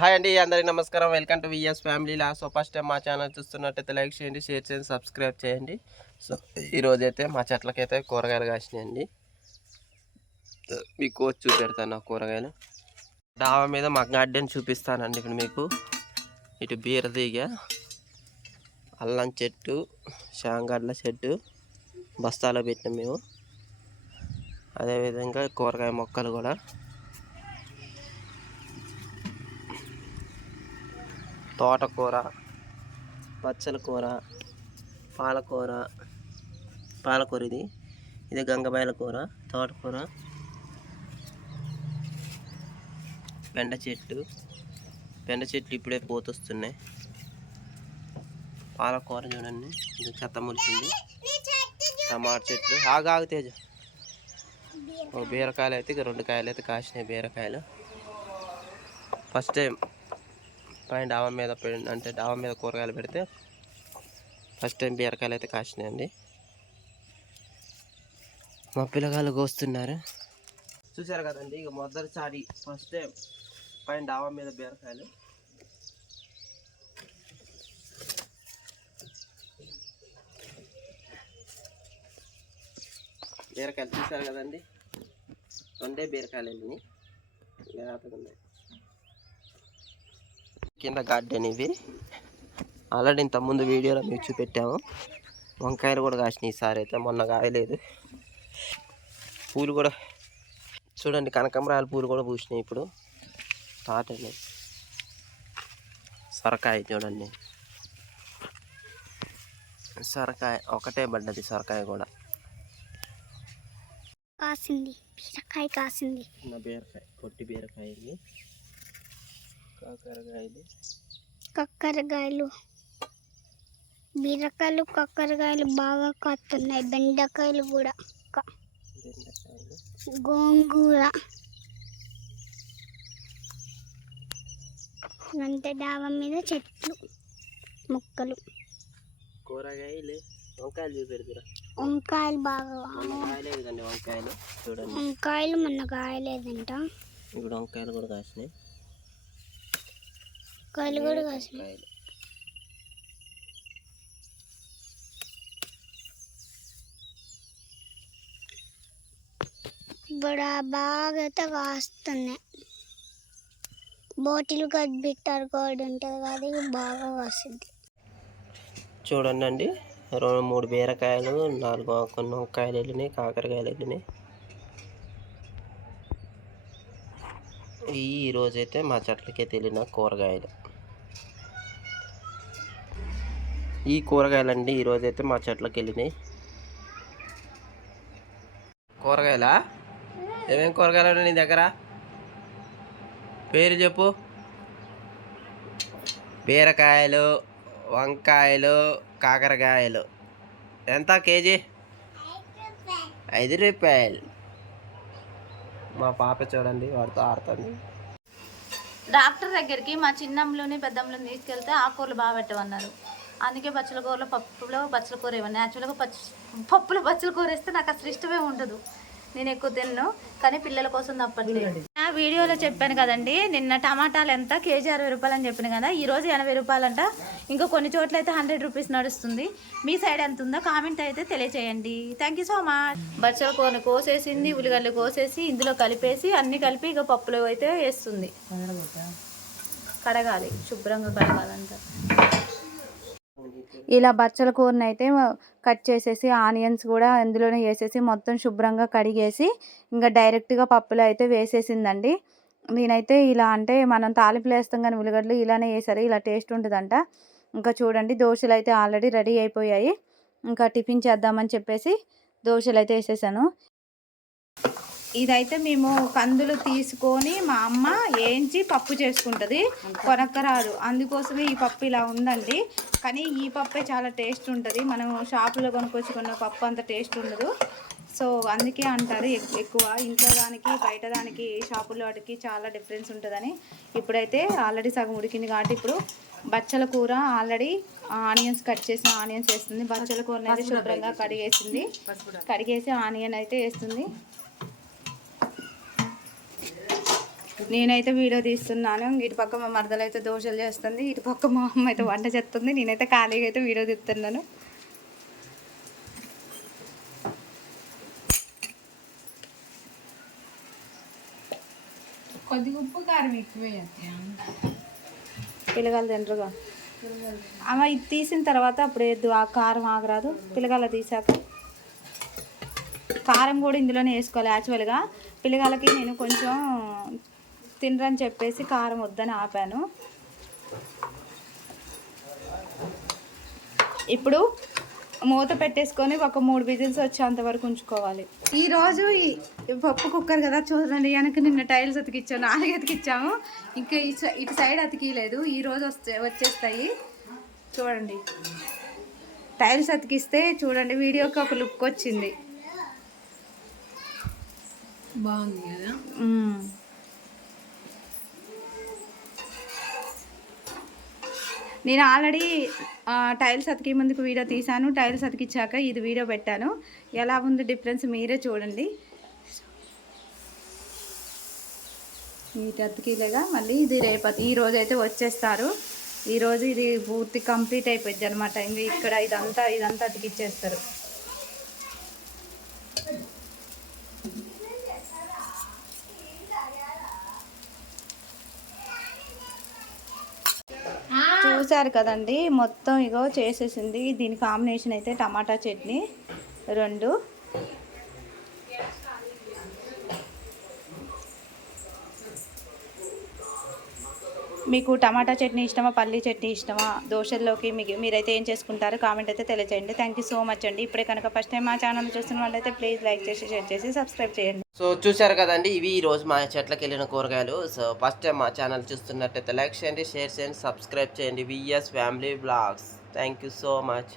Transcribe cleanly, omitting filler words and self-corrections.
Hi అండి, అందరికీ నమస్కారం. వెల్కమ్ టు విఎస్ ఫ్యామిలీలా. సో ఫస్ట్ టైం మా ఛానల్ చూస్తున్నట్టయితే లైక్ చేయండి, షేర్ చేయండి, సబ్స్క్రైబ్ చేయండి. సో ఈరోజైతే మా చెట్లకైతే కూరగాయలు కాసినాయండి. మీకు కోసి చూపెడతాను నా కూరగాయలు. డాబా మీద మా గార్డెన్ చూపిస్తానండి. ఇప్పుడు మీకు ఇటు బీరతీగ, అల్లం చెట్టు, శాంగడ్ల చెట్టు బస్తాలో పెట్టినాం మేము. అదేవిధంగా కూరగాయ మొక్కలు కూడా తోటకూర, పచ్చల కూర, పాలకూర ఇది గంగబాయల కూర, తోటకూర, బెండ చెట్లు ఇప్పుడే పోతొస్తున్నాయి. పాలకూర చూడండి, ఇది చెత్త ములిసింది. టమాటా చెట్లు ఆగు తేజ. బీరకాయలు అయితే ఇక 2 కాయలు అయితే కాసినాయి. బీరకాయలు ఫస్ట్ టైం పైన డాబా మీద కూరగాయలు పెడితే ఫస్ట్ టైం బీరకాయలు అయితే కాసినాయండి. మా పిల్లగాళ్ళు కోస్తున్నారు, చూసారు కదండి. ఇక మొదటిసారి ఫస్ట్ టైం పైన డాబా మీద బీరకాయలు. చూసారు కదండి, 2 బీరకాయలు వెళ్ళినాయి. కింద గార్డెన్ ఇవి ఆల్రెడీ ఇంతకుముందు వీడియోలో మీకు చూపెట్టాము. వంకాయలు కూడా కాసినాయి ఈసారి అయితే, మొన్న కాయలేదు. పూలు కూడా చూడండి, కనకాంబరాల పూలు కూడా పూసినాయి ఇప్పుడు. తాటనే సొరకాయ చూడండి, సొరకాయ ఒకటే పడ్డది. సొరకాయ కూడా కాసింది, కాసింది. బీరకాయ, పొట్టి బీరకాయలు, కక్కరకాయలు, బీరకాయలు, కక్కరకాయలు బాగా కాస్తున్నాయి. బెండకాయలు కూడా, గోంగూర. అంతే డాబా మీద చెట్లు, మొక్కలు, కూరగాయలు. వంకాయలు చూపెడుతురా. వంకాయలు బాగా కాయలేదండి. వంకాయలు చూడండి, వంకాయలు మొన్న కాయలేదంట. ఇప్పుడు వంకాయలు కూడా కాసినాయి. కాయలు కూడా కాసినాయి. ఇప్పుడు బాగా అయితే కాస్తున్నాయి. బాటిల్ కట్ బిట్టర్ కోడ్ ఉంటుంది కదా, ఇది బాగా కాస్తుంది. చూడండి అండి, 2-3 బీరకాయలు, 4 కొన్ని వంకాయలు వెళ్ళినాయి, కాకరకాయలు వెళ్ళినాయి. ఈరోజైతే మా చెట్లకే తెలియని కూరగాయలు. ఈ కూరగాయలండి ఈరోజైతే మా చెట్లకి వెళ్ళినాయి. కూరగాయలా? ఏమేమి కూరగాయలు నీ దగ్గర? పేరు చెప్పు. బీరకాయలు, వంకాయలు, కాకరకాయలు. ఎంత కేజీ? 5 రూపాయలు. మా పాప చూడండి, వాడితో ఆడుతుంది. డాక్టర్ దగ్గరికి మా చిన్నంలోని పెద్దంలోని తీసుకెళ్తే ఆకుకూరలు బాగా పెట్టమన్నారు. అందుకే బచ్చల కూరలో పప్పులో బచ్చల కూర ఇవ్వండి. యాక్చువల్గా పప్పులో బచ్చల కూర వేస్తే నాకు అసలు ఇష్టమే ఉండదు. నేను ఎక్కువ తిన్ను, కానీ పిల్లల కోసం తప్పట్లేదు. ఆ వీడియోలో చెప్పాను కదండి, నిన్న టమాటాలు ఎంత కేజీ 60 రూపాయలు అని చెప్పాను కదా, ఈరోజు 80 రూపాయలంట. ఇంకా కొన్ని చోట్ల అయితే 100 రూపీస్ నడుస్తుంది. మీ సైడ్ ఎంత ఉందో కామెంట్ అయితే తెలియచేయండి. Thank you so much. బచ్చల కూరని కోసేసింది, ఉల్లిగడ్డలు కోసేసి ఇందులో కలిపేసి అన్ని కలిపి ఇక పప్పులో అయితే వేస్తుంది. కడగాలి, శుభ్రంగా కడగాలంట. ఇలా బచ్చల కూరని అయితే కట్ చేసేసి ఆనియన్స్ కూడా అందులోనే వేసేసి మొత్తం శుభ్రంగా కడిగేసి ఇంకా డైరెక్ట్గా పప్పులో అయితే వేసేసిందండి. నేనైతే ఇలా అంటే మనం తాలింపులు వేస్తాం కానీ ఉల్లిగడ్డలు ఇలానే వేసారు, ఇలా టేస్ట్ ఉంటుందంట. ఇంకా చూడండి, దోశలు అయితే ఆల్రెడీ రెడీ అయిపోయాయి. ఇంకా టిఫిన్ చేద్దామని చెప్పేసి దోశలు అయితే వేసేసాను. ఇదైతే మేము కందులు తీసుకొని మా అమ్మ వేయించి పప్పు చేసుకుంటుంది, కొనక్కరాదు. అందుకోసమే ఈ పప్పు ఇలా ఉందండి. కానీ ఈ పప్పే చాలా టేస్ట్ ఉంటుంది. మనం షాపులో కొనుక్కొచ్చుకున్న పప్పు అంత టేస్ట్ ఉండదు. సో అందుకే అంటారు ఎక్కువ ఇంట్లో దానికి బయట దానికి షాపుల్లో వాటికి చాలా డిఫరెన్స్ ఉంటుందని. ఇప్పుడైతే ఆల్రెడీ సగం ఉడికింది కాబట్టి ఇప్పుడు బచ్చల కూర ఆల్రెడీ ఆనియన్స్ కట్ చేసిన ఆనియన్స్ వేస్తుంది. బచ్చల కూరని అయితే శుభ్రంగా కడిగేసి ఆనియన్ అయితే వేస్తుంది. నేనైతే వీడియో తీస్తున్నాను. ఇటు పక్క మా మరదలు అయితే దోశలు చేస్తుంది, ఇటు పక్క మా అమ్మ అయితే వంట చేస్తుంది. నేనైతే ఖాళీగా అయితే వీడియో తీస్తున్నాను. కొద్దిగా ఉప్పు కారం ఎక్కువే పిల్లగాలు తింటారుగా అమ్మ. ఇది తీసిన తర్వాత అప్పుడు వేద్దు, ఆ కారం ఆగరాదు. పిల్లగాల తీసాక కారం కూడా ఇందులోనే వేసుకోవాలి. యాక్చువల్గా పిల్లగాలకి నేను కొంచెం తినరని చెప్పేసి కారం వద్దని ఆపాను. ఇప్పుడు మూత పెట్టేసుకొని ఒక 3 విజిల్స్ వచ్చేంత వరకు ఉంచుకోవాలి. ఈరోజు ఈ పప్పు కుక్కర్ కదా చూడండి, వెనక నిన్న టైల్స్ అతికిచ్చాను, 4 అతికిచ్చాము. ఇంకా ఇటు సైడ్ అతికిలేదు. ఈరోజు వచ్చేస్తాయి చూడండి. టైల్స్ అతికిస్తే చూడండి వీడియోకి ఒక లుక్ వచ్చింది. బాగుంది కదా. నేను ఆల్రెడీ టైల్స్ అతికి ముందుకు వీడియో తీశాను. టైల్స్ అతికిచ్చాక ఇది వీడియో పెట్టాను. ఎలా ఉంది డిఫరెన్స్ మీరే చూడండి. వీటి అతికిలేగా మళ్ళీ ఇది రేపటి ఈరోజు అయితే వచ్చేస్తారు. ఈరోజు ఇది పూర్తి కంప్లీట్ అయిపోద్ది అనమాట. ఇంకా ఇక్కడ ఇదంతా అతికిచ్చేస్తారు. చూసారు కదండి, మొత్తం ఇగో చేసేసింది. దీని కాంబినేషన్ అయితే టమాటా చట్నీ 2. మీకు టమాటా చట్నీ ఇష్టమా, పల్లీ చట్నీ ఇష్టమా, దోశల్లోకి మీరైతే ఏం చేసుకుంటారో కామెంట్ అయితే తెలియజేయండి. థ్యాంక్ యూ సో మచ్ అండి. ఇప్పుడే కనుక ఫస్ట్ టైం మా ఛానల్ చూస్తున్న వాళ్ళైతే ప్లీజ్ లైక్ చేసి షేర్ చేసి సబ్స్క్రైబ్ చేయండి. సో చూశారు కదండి, ఇవి ఈరోజు మా చెట్లకి వెళ్ళిన కూరగాయలు. సో ఫస్ట్ టైం మా ఛానల్ చూస్తున్నట్టయితే లైక్ చేయండి, షేర్ చేయండి, సబ్స్క్రైబ్ చేయండి. VS family blogs. Thank you so much.